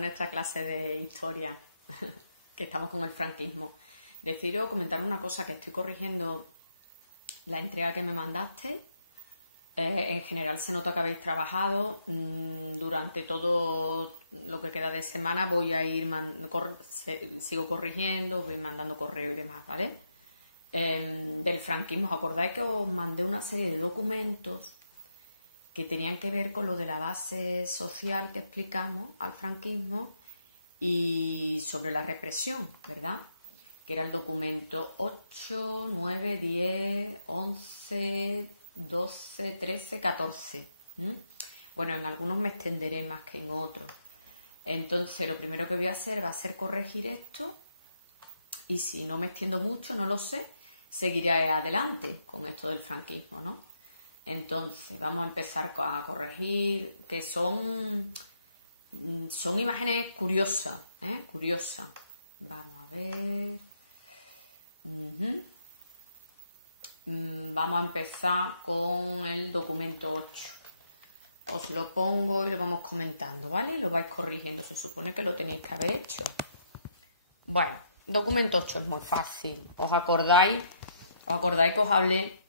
nuestra clase de historia, que estamos con el franquismo. Decido comentar una cosa, que estoy corrigiendo la entrega que me mandaste. En general se nota que habéis trabajado. Durante todo lo que queda de semana voy a ir, sigo corrigiendo, voy mandando correo y demás, ¿vale? Del franquismo, ¿os acordáis que os mandé una serie de documentos que tenían que ver con lo de la base social que explicamos al franquismo y sobre la represión, ¿verdad? Que era el documento 8, 9, 10, 11, 12, 13, 14. Bueno, en algunos me extenderé más que en otros. Entonces, lo primero que voy a hacer va a ser corregir esto, y si no me extiendo mucho, no lo sé, seguiré adelante con esto del franquismo, ¿no? Entonces, vamos a empezar a corregir, que son imágenes curiosas, curiosas. Vamos a ver. Vamos a empezar con el documento 8. Os lo pongo y lo vamos comentando, ¿vale? Y lo vais corrigiendo. Se supone que lo tenéis que haber hecho. Bueno, documento 8 es muy fácil. ¿Os acordáis que os hablé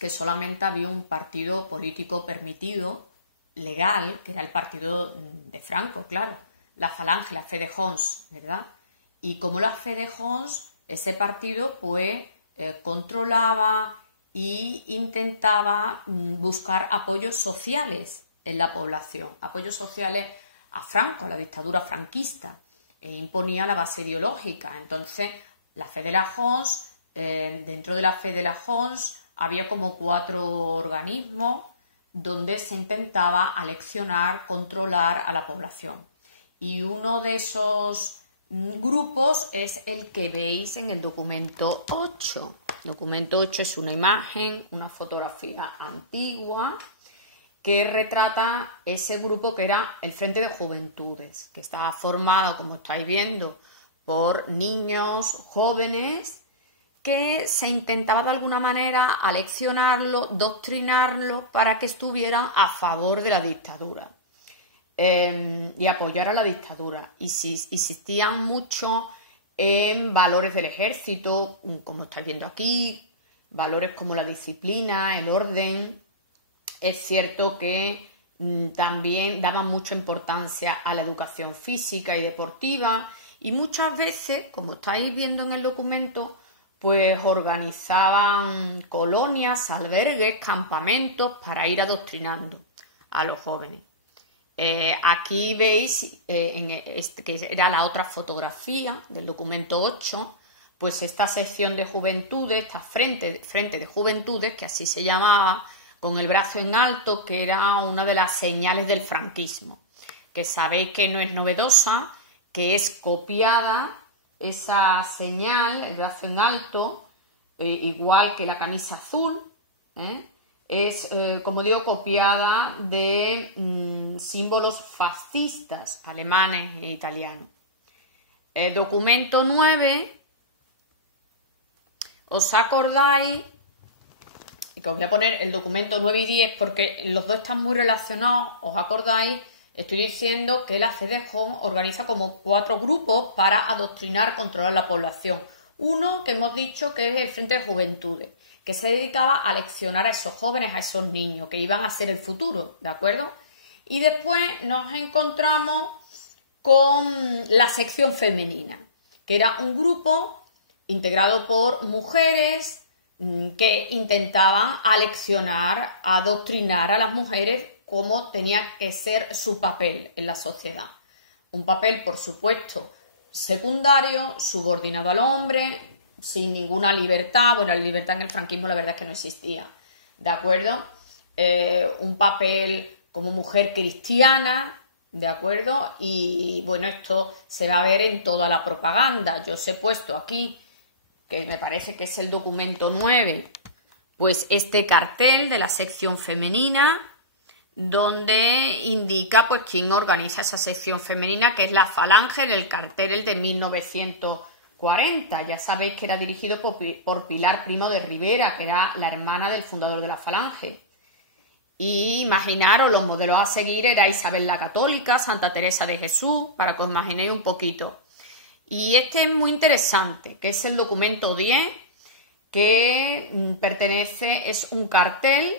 que solamente había un partido político permitido, legal, que era el partido de Franco, claro, la Falange, la Fedejons, ¿verdad? Y como la Fedejons, ese partido pues controlaba e intentaba buscar apoyos sociales en la población, apoyos sociales a Franco, a la dictadura franquista, imponía la base ideológica. Entonces, la Fedejons, dentro de la Fedejons había como 4 organismos donde se intentaba aleccionar, controlar a la población. Y uno de esos grupos es el que veis en el documento 8. El documento 8 es una imagen, una fotografía antigua que retrata ese grupo que era el Frente de Juventudes, que estaba formado, como estáis viendo, por niños jóvenes que se intentaba de alguna manera aleccionarlo, doctrinarlo para que estuviera a favor de la dictadura y apoyara la dictadura. Y si insistían mucho en valores del ejército, como estáis viendo aquí, valores como la disciplina, el orden. Es cierto que también daban mucha importancia a la educación física y deportiva, y muchas veces, como estáis viendo en el documento, pues organizaban colonias, albergues, campamentos para ir adoctrinando a los jóvenes. Aquí veis que era la otra fotografía del documento 8, pues esta sección de juventudes, esta frente de juventudes, que así se llamaba, con el brazo en alto, que era una de las señales del franquismo, que sabéis que no es novedosa, que es copiada esa señal, el brazo en alto, igual que la camisa azul, es, como digo, copiada de símbolos fascistas alemanes e italianos. El documento 9, ¿os acordáis? Y que os voy a poner el documento 9 y 10 porque los dos están muy relacionados. ¿Os acordáis? Estoy diciendo que la Fedejons organiza como 4 grupos para adoctrinar, controlar la población. Uno que hemos dicho que es el Frente de Juventudes, que se dedicaba a leccionar a esos jóvenes, a esos niños, que iban a ser el futuro, ¿de acuerdo? Y después nos encontramos con la sección femenina, que era un grupo integrado por mujeres que intentaban aleccionar, adoctrinar a las mujeres cómo tenía que ser su papel en la sociedad. Un papel, por supuesto, secundario, subordinado al hombre, sin ninguna libertad. Bueno, la libertad en el franquismo la verdad es que no existía, ¿de acuerdo? Un papel como mujer cristiana, ¿de acuerdo? Y bueno, esto se va a ver en toda la propaganda. Yo os he puesto aquí, que me parece que es el documento 9, pues este cartel de la sección femenina, donde indica pues quién organiza esa sección femenina, que es la Falange, el cartel el de 1940. Ya sabéis que era dirigido por Pilar Primo de Rivera, que era la hermana del fundador de la Falange. Y imaginaros, los modelos a seguir era Isabel la Católica, Santa Teresa de Jesús, para que os imaginéis un poquito. Y este es muy interesante, que es el documento 10, que es un cartel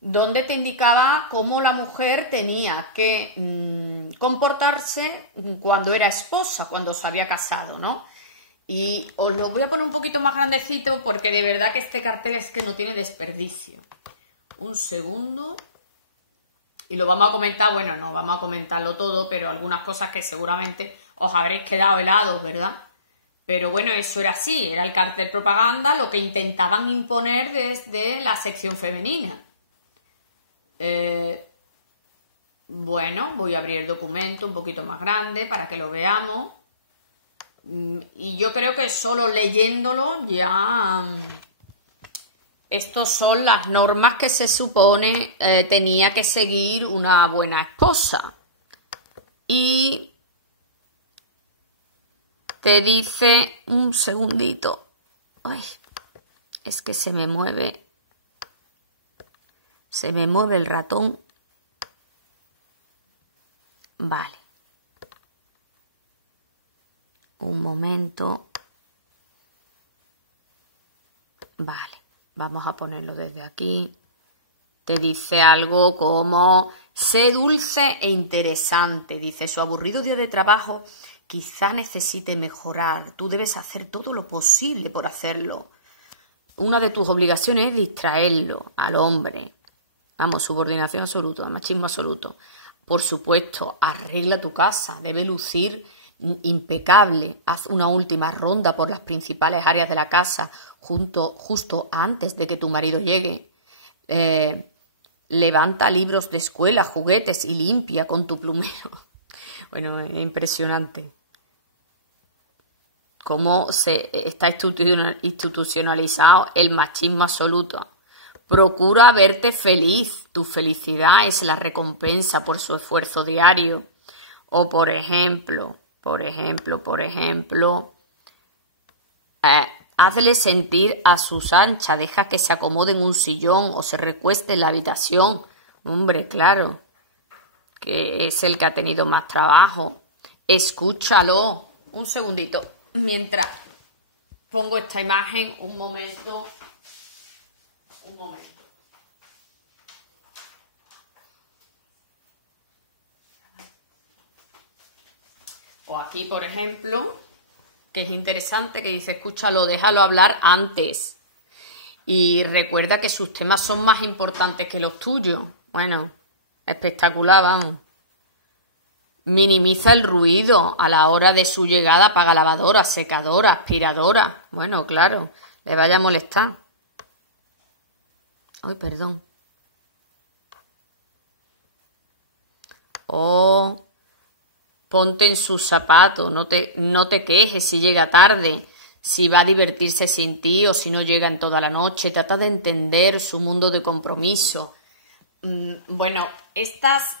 donde te indicaba cómo la mujer tenía que comportarse cuando era esposa, cuando se había casado, ¿no? Y os lo voy a poner un poquito más grandecito porque de verdad que este cartel es que no tiene desperdicio. Un segundo. Y lo vamos a comentar, bueno, no vamos a comentarlo todo, pero algunas cosas que seguramente os habréis quedado helados, ¿verdad? Pero bueno, eso era así, era el cartel propaganda, lo que intentaban imponer desde la sección femenina. Bueno, voy a abrir el documento un poquito más grande para que lo veamos. Y yo creo que solo leyéndolo ya... Estas son las normas que se supone tenía que seguir una buena esposa. Y te dice... Un segundito. Ay, es que se me mueve el ratón. Vale. Un momento. Vale. Vamos a ponerlo desde aquí. Te dice algo como: sé dulce e interesante. Dice, su aburrido día de trabajo quizá necesite mejorar. Tú debes hacer todo lo posible por hacerlo. Una de tus obligaciones es distraerlo al hombre. Vamos, subordinación absoluta, machismo absoluto. Por supuesto, arregla tu casa. Debe lucir impecable. Haz una última ronda por las principales áreas de la casa justo antes de que tu marido llegue. Levanta libros de escuela, juguetes y limpia con tu plumero. Bueno, es impresionante cómo se está institucionalizado el machismo absoluto. Procura verte feliz. Tu felicidad es la recompensa por su esfuerzo diario. O por ejemplo, hazle sentir a sus anchas, deja que se acomode en un sillón o se recueste en la habitación. Hombre, claro, que es el que ha tenido más trabajo. Escúchalo. Un segundito, mientras pongo esta imagen, un momento. O aquí, por ejemplo, que es interesante, que dice, escúchalo, déjalo hablar antes. Y recuerda que sus temas son más importantes que los tuyos. Bueno, espectacular, vamos. Minimiza el ruido. A la hora de su llegada apaga lavadora, secadora, aspiradora. Bueno, claro, le vaya a molestar. Ay, perdón. Ponte en sus zapatos, no te quejes si llega tarde, si va a divertirse sin ti o si no llega en toda la noche. Trata de entender su mundo de compromiso. Bueno, estas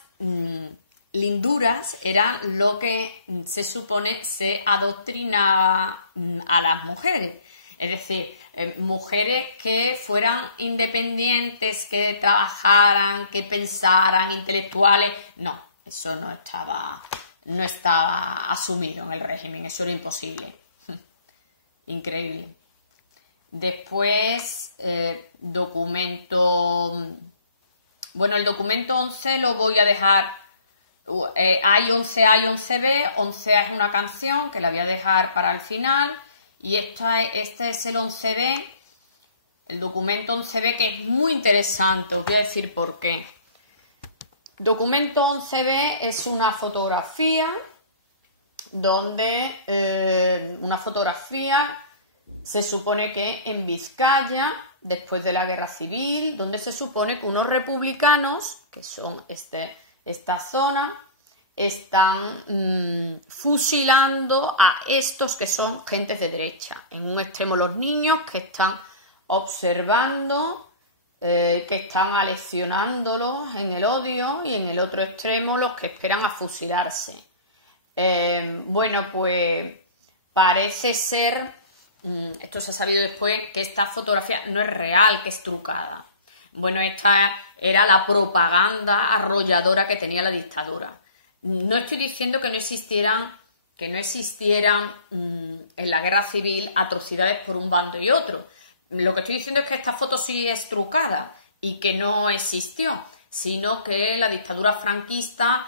linduras era lo que se supone se adoctrinaba a las mujeres. Es decir, mujeres que fueran independientes, que trabajaran, que pensaran, intelectuales. No, eso no estaba asumido en el régimen, eso era imposible. Increíble. Después, documento... Bueno, el documento 11 lo voy a dejar... hay 11A y 11B. 11A es una canción que la voy a dejar para el final. Y este es el 11B, el documento 11B, que es muy interesante. Os voy a decir por qué. Documento 11B es una fotografía donde una fotografía se supone que en Vizcaya, después de la guerra civil, donde se supone que unos republicanos, que son esta zona, están fusilando a estos que son gentes de derecha. En un extremo los niños que están observando, que están aleccionándolos en el odio, y en el otro extremo los que esperan a fusilarse. Bueno, pues parece ser, esto se ha sabido después, que esta fotografía no es real, que es trucada. Bueno, esta era la propaganda arrolladora que tenía la dictadura. No estoy diciendo que no existieran en la guerra civil atrocidades por un bando y otro. Lo que estoy diciendo es que esta foto sí es trucada y que no existió, sino que la dictadura franquista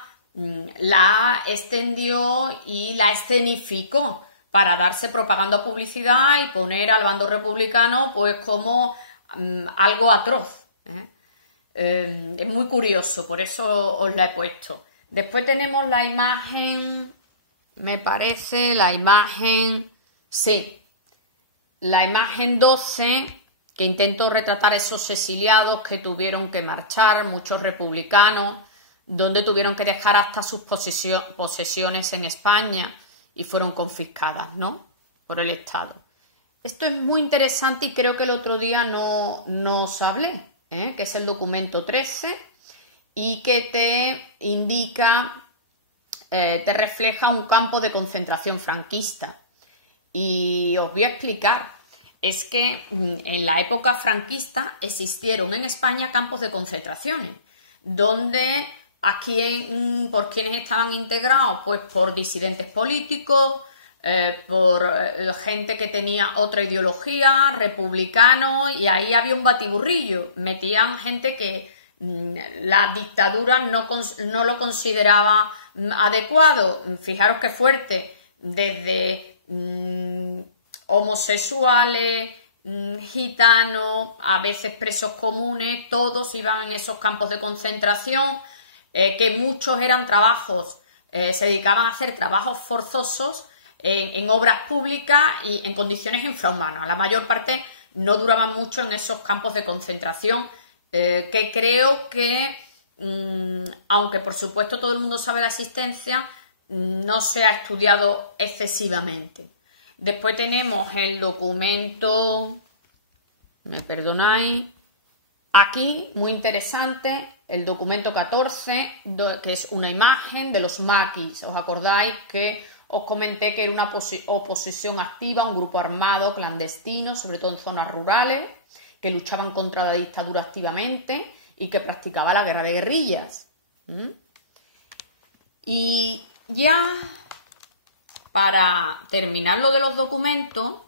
la extendió y la escenificó para darse propaganda o publicidad y poner al bando republicano pues como algo atroz. Es muy curioso, por eso os la he puesto. Después tenemos la imagen, me parece, la imagen 12, que intento retratar esos exiliados que tuvieron que marchar, muchos republicanos, donde tuvieron que dejar hasta sus posesiones en España y fueron confiscadas, ¿no?, por el Estado. Esto es muy interesante y creo que el otro día no os hablé, que es el documento 13 y que te indica, te refleja un campo de concentración franquista. Y os voy a explicar, es que en la época franquista existieron en España campos de concentraciones, donde aquí por quienes estaban integrados, pues por disidentes políticos, por gente que tenía otra ideología, republicanos, y ahí había un batiburrillo. Metían gente que la dictadura no lo consideraba adecuado. Fijaros qué fuerte, desde homosexuales, gitanos, a veces presos comunes, todos iban en esos campos de concentración, que muchos eran trabajos, se dedicaban a hacer trabajos forzosos en obras públicas y en condiciones infrahumanas. La mayor parte no duraban mucho en esos campos de concentración, que creo que, aunque por supuesto todo el mundo sabe la existencia, no se ha estudiado excesivamente. Después tenemos el documento, me perdonáis, aquí, muy interesante, el documento 14, que es una imagen de los maquis. ¿Os acordáis que os comenté que era una oposición activa, un grupo armado clandestino, sobre todo en zonas rurales, que luchaban contra la dictadura activamente y que practicaba la guerra de guerrillas? Y ya para terminar lo de los documentos,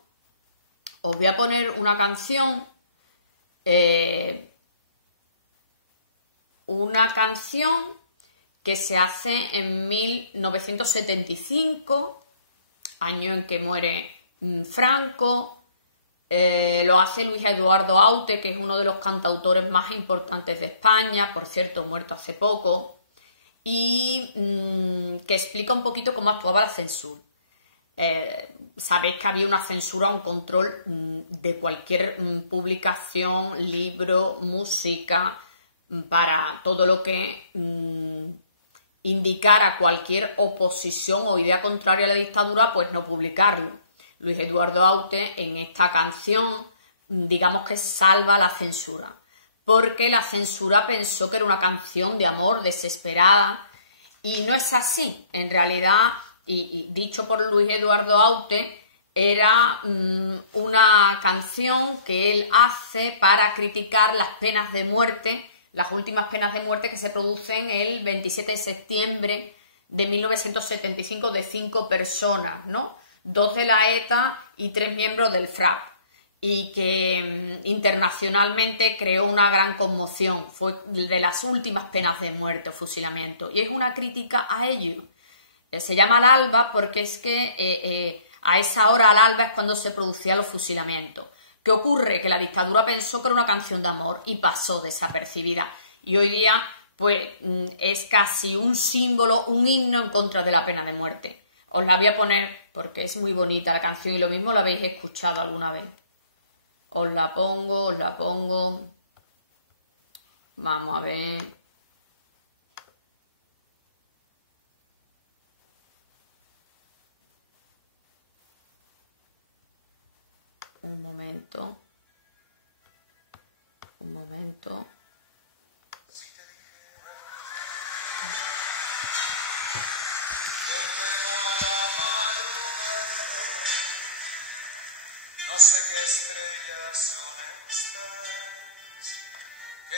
os voy a poner una canción, que se hace en 1975, año en que muere Franco. Lo hace Luis Eduardo Aute, que es uno de los cantautores más importantes de España, por cierto, muerto hace poco, y que explica un poquito cómo actuaba la censura. Sabéis que había una censura, un control de cualquier publicación, libro, música, para todo lo que indicara cualquier oposición o idea contraria a la dictadura, pues no publicarlo. Luis Eduardo Aute en esta canción, digamos que salva la censura, porque la censura pensó que era una canción de amor desesperada, y no es así. En realidad, y dicho por Luis Eduardo Aute, era una canción que él hace para criticar las penas de muerte, las últimas penas de muerte que se producen el 27 de septiembre de 1975 de 5 personas, ¿no? 2 de la ETA y 3 miembros del FRAP, y que internacionalmente creó una gran conmoción. Fue de las últimas penas de muerte o fusilamiento, y es una crítica a ello. Se llama al alba porque es que a esa hora al alba es cuando se producían los fusilamientos. ¿Qué ocurre? Que la dictadura pensó que era una canción de amor y pasó desapercibida, y hoy día pues es casi un símbolo, un himno en contra de la pena de muerte. Os la voy a poner porque es muy bonita la canción y lo mismo la habéis escuchado alguna vez. Os la pongo. Vamos a ver. Un momento. No sé qué estrellas son estas que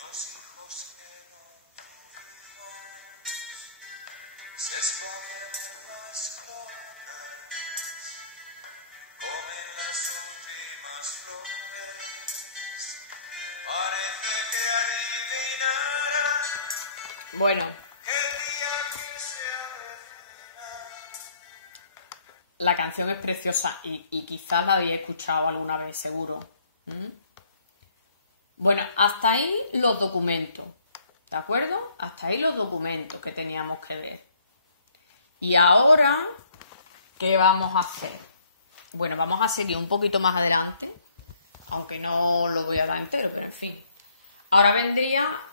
Los hijos que no tuvimos se esconden en las cloacas, comen las últimas flores, parece que adivinarán Bueno, que el día que se avecina. la canción es preciosa y quizás la habéis escuchado alguna vez, seguro. Bueno, hasta ahí los documentos, ¿de acuerdo? Hasta ahí los documentos que teníamos que ver. Y ahora, ¿qué vamos a hacer? Bueno, vamos a seguir un poquito más adelante, aunque no lo voy a dar entero, pero en fin. Ahora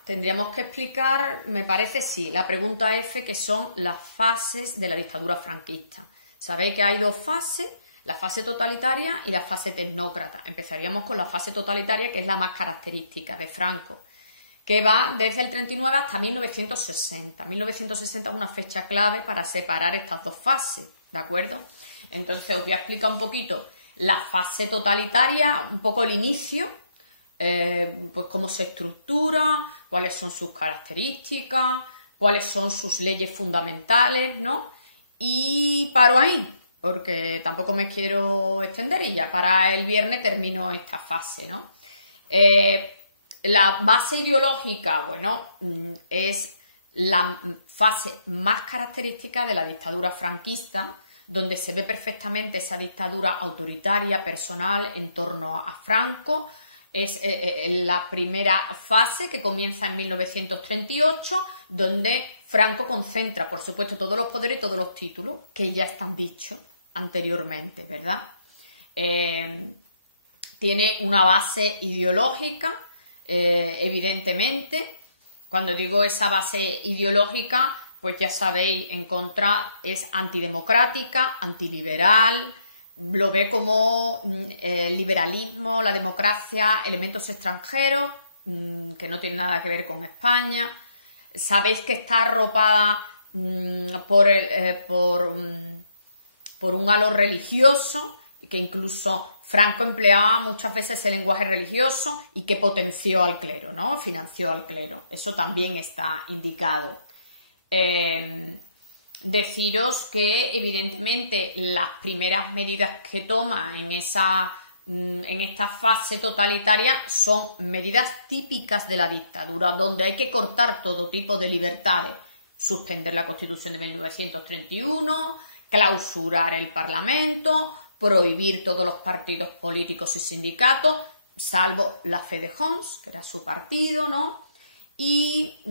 tendríamos que explicar, me parece, sí, la pregunta F, que son las fases de la dictadura franquista. Sabéis que hay dos fases, la fase totalitaria y la fase tecnócrata. Empezaríamos con la fase totalitaria, que es la más característica de Franco, que va desde el 39 hasta 1960. 1960 es una fecha clave para separar estas dos fases, ¿de acuerdo? Entonces os voy a explicar un poquito la fase totalitaria, un poco el inicio, pues cómo se estructura, cuáles son sus características, cuáles son sus leyes fundamentales, ¿no? Y paro ahí, porque tampoco me quiero extender y ya para el viernes termino esta fase, ¿no? La base ideológica, bueno, es la fase más característica de la dictadura franquista, donde se ve perfectamente esa dictadura autoritaria, personal, en torno a Franco. Es la primera fase que comienza en 1938, donde Franco concentra, por supuesto, todos los poderes y todos los títulos, que ya están dichos anteriormente, ¿verdad? Tiene una base ideológica, evidentemente. Cuando digo esa base ideológica, pues ya sabéis, en contra es antidemocrática, antiliberal, lo ve como liberalismo, la democracia, elementos extranjeros, que no tienen nada que ver con España. Sabéis que está arropada por un halo religioso, que incluso Franco empleaba muchas veces el lenguaje religioso y que potenció al clero, ¿no? Financió al clero. Eso también está indicado. Deciros que evidentemente las primeras medidas que toma en esta fase totalitaria son medidas típicas de la dictadura, donde hay que cortar todo tipo de libertades, suspender la Constitución de 1931, clausurar el Parlamento, prohibir todos los partidos políticos y sindicatos, salvo la Fedejons, que era su partido, ¿no? Y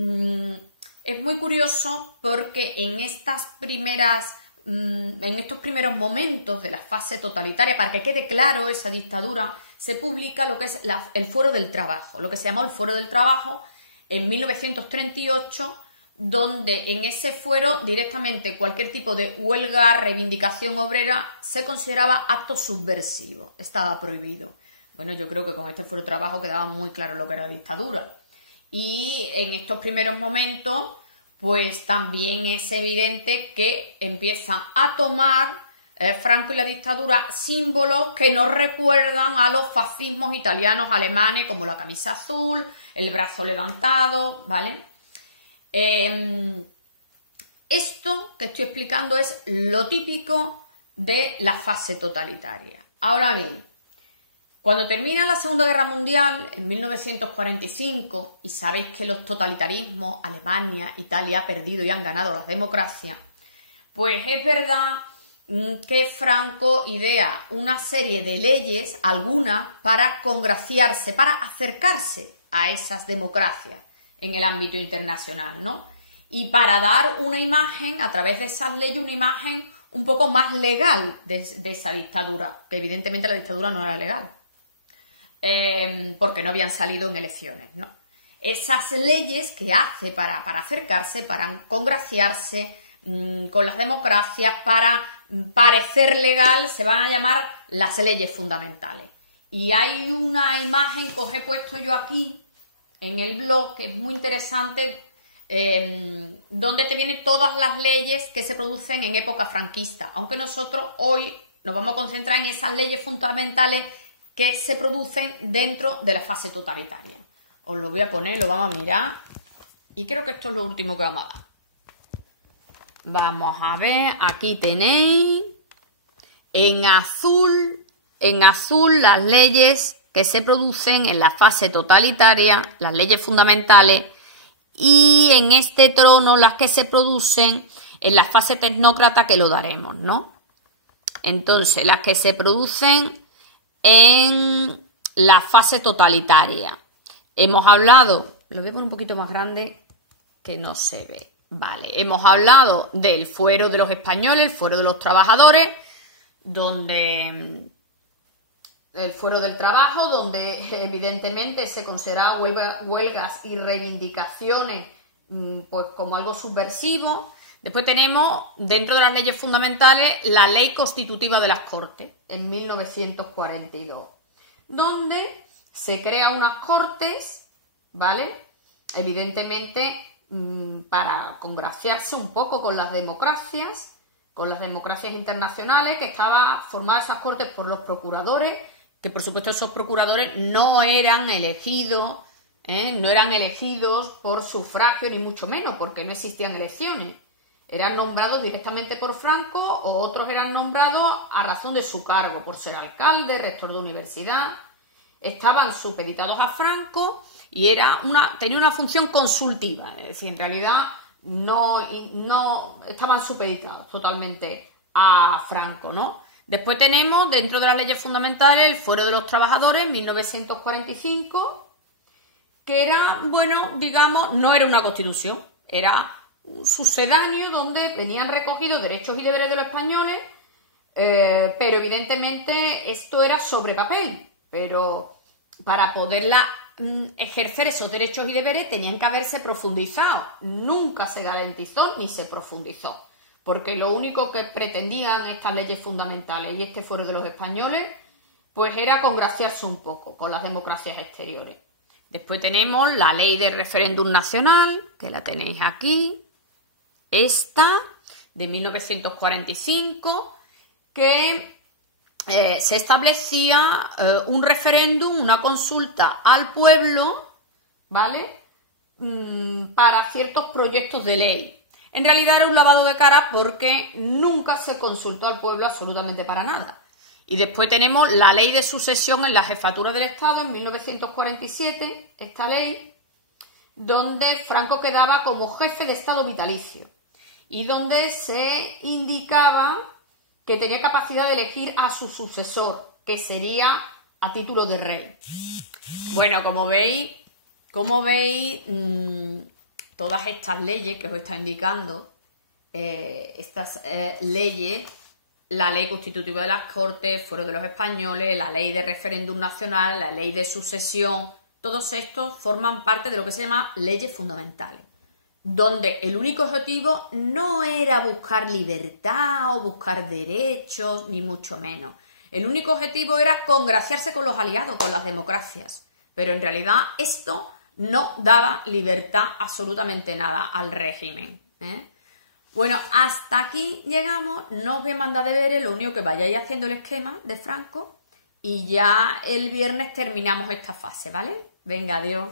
es muy curioso porque en estos primeros momentos de la fase totalitaria, para que quede claro esa dictadura, se publica lo que es el Fuero del Trabajo, lo que se llamó el Fuero del Trabajo en 1938, donde en ese fuero directamente cualquier tipo de huelga, reivindicación obrera se consideraba acto subversivo, estaba prohibido. Bueno, yo creo que con este Fuero del Trabajo quedaba muy claro lo que era la dictadura. Y en estos primeros momentos, pues también es evidente que empiezan a tomar Franco y la dictadura símbolos que nos recuerdan a los fascismos italianos, alemanes, como la camisa azul, el brazo levantado, ¿vale? Esto que estoy explicando es lo típico de la fase totalitaria. Ahora bien, cuando termina la Segunda Guerra Mundial, en 1945, y sabéis que los totalitarismos, Alemania, Italia, han perdido y han ganado la democracia, pues es verdad que Franco idea una serie de leyes, algunas, para congraciarse, para acercarse a esas democracias en el ámbito internacional, ¿no? Y para dar una imagen, a través de esas leyes, una imagen un poco más legal de esa dictadura, que evidentemente la dictadura no era legal, porque no habían salido en elecciones, ¿no? Esas leyes que hace para acercarse, para congraciarse con las democracias, para parecer legal, se van a llamar las leyes fundamentales. Y hay una imagen que os he puesto yo aquí en el blog, que es muy interesante, donde te vienen todas las leyes que se producen en época franquista, aunque nosotros hoy nos vamos a concentrar en esas leyes fundamentales que se producen dentro de la fase totalitaria. Os lo voy a poner, lo vamos a mirar, y creo que esto es lo último que vamos a dar. Vamos a ver, aquí tenéis en azul las leyes que se producen en la fase totalitaria, las leyes fundamentales, y en este trono las que se producen en la fase tecnócrata, que lo daremos, ¿no? Entonces, las que se producen en la fase totalitaria. Hemos hablado, lo voy a poner un poquito más grande que no se ve. Vale, hemos hablado del fuero de los españoles, el fuero de los trabajadores, donde el fuero del trabajo, donde evidentemente se consideraban huelgas y reivindicaciones pues como algo subversivo. Después tenemos, dentro de las leyes fundamentales, la Ley Constitutiva de las Cortes, en 1942, donde se crea unas cortes, ¿vale? Evidentemente para congraciarse un poco con las democracias internacionales, que estaban formadas esas cortes por los procuradores, que por supuesto esos procuradores no eran elegidos por sufragio, ni mucho menos, porque no existían elecciones. Eran nombrados directamente por Franco, o otros eran nombrados a razón de su cargo, por ser alcalde, rector de universidad. Estaban supeditados a Franco y tenía una función consultiva, es decir, en realidad no estaban supeditados totalmente a Franco, ¿no? Después tenemos, dentro de las leyes fundamentales, el Fuero de los Trabajadores, en 1945, que era, bueno, digamos, no era una constitución, era un sucedáneo donde venían recogidos derechos y deberes de los españoles, pero evidentemente esto era sobre papel, pero para poderla ejercer esos derechos y deberes tenían que haberse profundizado. Nunca se garantizó ni se profundizó, porque lo único que pretendían estas leyes fundamentales y este fuero de los españoles, pues era congraciarse un poco con las democracias exteriores. Después tenemos la ley de referéndum nacional, que la tenéis aquí, esta, de 1945, que se establecía un referéndum, una consulta al pueblo, ¿vale? Para ciertos proyectos de ley. En realidad era un lavado de cara porque nunca se consultó al pueblo absolutamente para nada. Y después tenemos la ley de sucesión en la jefatura del Estado en 1947, esta ley, donde Franco quedaba como jefe de Estado vitalicio y donde se indicaba que tenía capacidad de elegir a su sucesor, que sería a título de rey. Bueno, como veis, todas estas leyes que os está indicando, estas leyes, la Ley Constitutiva de las Cortes, Fuero de los Españoles, la Ley de Referéndum Nacional, la Ley de Sucesión, todos estos forman parte de lo que se llama leyes fundamentales, donde el único objetivo no era buscar libertad o buscar derechos, ni mucho menos. El único objetivo era congraciarse con los aliados, con las democracias. Pero en realidad esto no daba libertad absolutamente nada al régimen, ¿eh? Bueno, hasta aquí llegamos. No os voy a mandar deberes, lo único que vayáis haciendo el esquema de Franco y ya el viernes terminamos esta fase, ¿vale? Venga, adiós.